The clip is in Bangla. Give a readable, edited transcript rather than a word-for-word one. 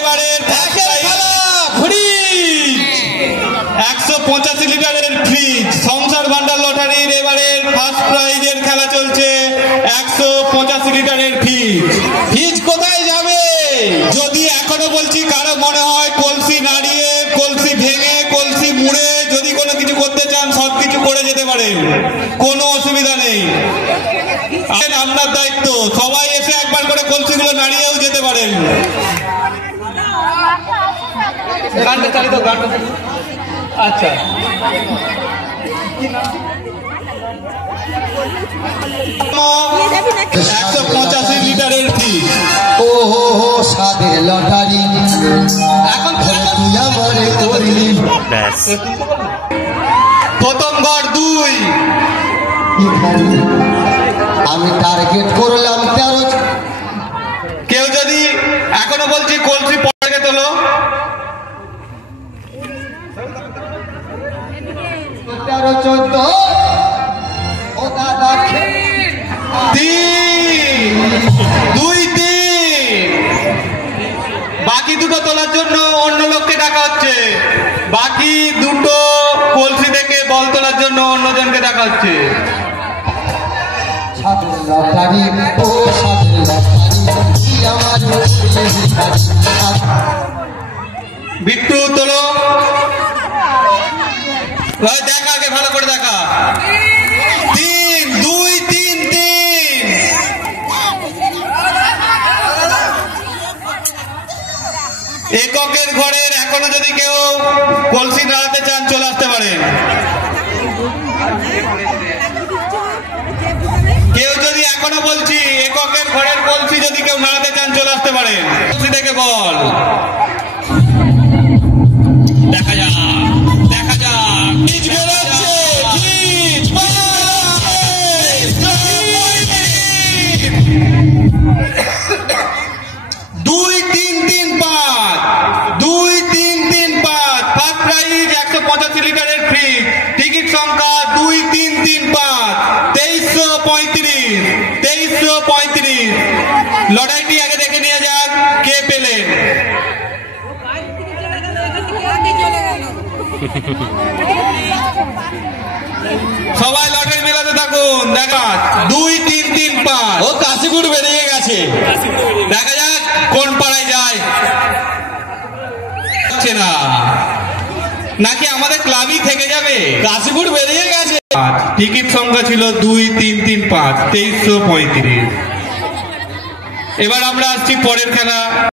এবারের 185 লিটারের ফ্রিজ। সংসার ভান্ডার লটারির এবারের ফার্স্ট প্রাইজের খেলা চলছে। 185 লিটারের ফ্রিজ কোথায় যাবে? যদি এখনো বলছি কারো মনে হয় কলসি নাড়িয়ে, কলসি ভেঙে, কলসি মুড়ে যদি কোনো কিছু করতে চান সবকিছু করে যেতে পারেন, কোনো অসুবিধা নেই। আপনার দায়িত্ব, সবাই এসে একবার করে কলসিগুলো নাড়িয়েও যেতে পারেন। আচ্ছা, 185 লিটারের ফ্রিজ। ও হো হো সাদের লটারি, এখন তুই আমারে করলি। প্রথম ঘর 2, আমি টার্গেট করলাম 13। কেউ যদি এখনো বলছি কলসি পড়ে তোলো। 13 14 ও দাদা 3 2 3। বাকি দুটো তোলার জন্য অন্য লোককে ডাকা হচ্ছে। বাকি দুটো কলসি থেকে বল তোলার জন্য অন্যজনকে ডাকা হচ্ছে। সাদের লটারি, ও সাদের লটারি, তুই আমার বিট্টু তোলো, দেখা আগে ভালো করে দেখা। 3 2 3 3। এককের ঘরের এখনো যদি কেউ কলসি নাড়াতে চান চলে আসতে পারেন। কেউ যদি এখনো বলছি এককের ঘরের কলসি যদি কেউ নাড়াতে চান চলে আসতে পারেন। কলসি থেকে বল দেখা যাক, দেখা যাক। ফ্রিজ বেরোচ্ছে, ফ্রিজ বেরোচ্ছে। 2 3 3 5 2 3 3 5। ফার্স্ট প্রাইজ 185 লিটারের ফ্রিজ। টিকিট সংখ্যা 2 3 3 5। 2335 2335। লড়াইটি আগে দেখে নিয়ে যাক কে পেলেন। সবাই লটারি মেলাতে থাকুন। দেখা 2 3 3 5। ও কাশিপুর বেরিয়ে গেছে। দেখা যাক কোন পাড়ায় যায়। না নাকি আমাদের ক্লাবই থেকে যাবে? কাশিপুর বেরিয়ে গেছে। টিকিট সংখ্যা ছিল 2 3 3 5 2335। এবার আমরা আসছি পরের খেলা।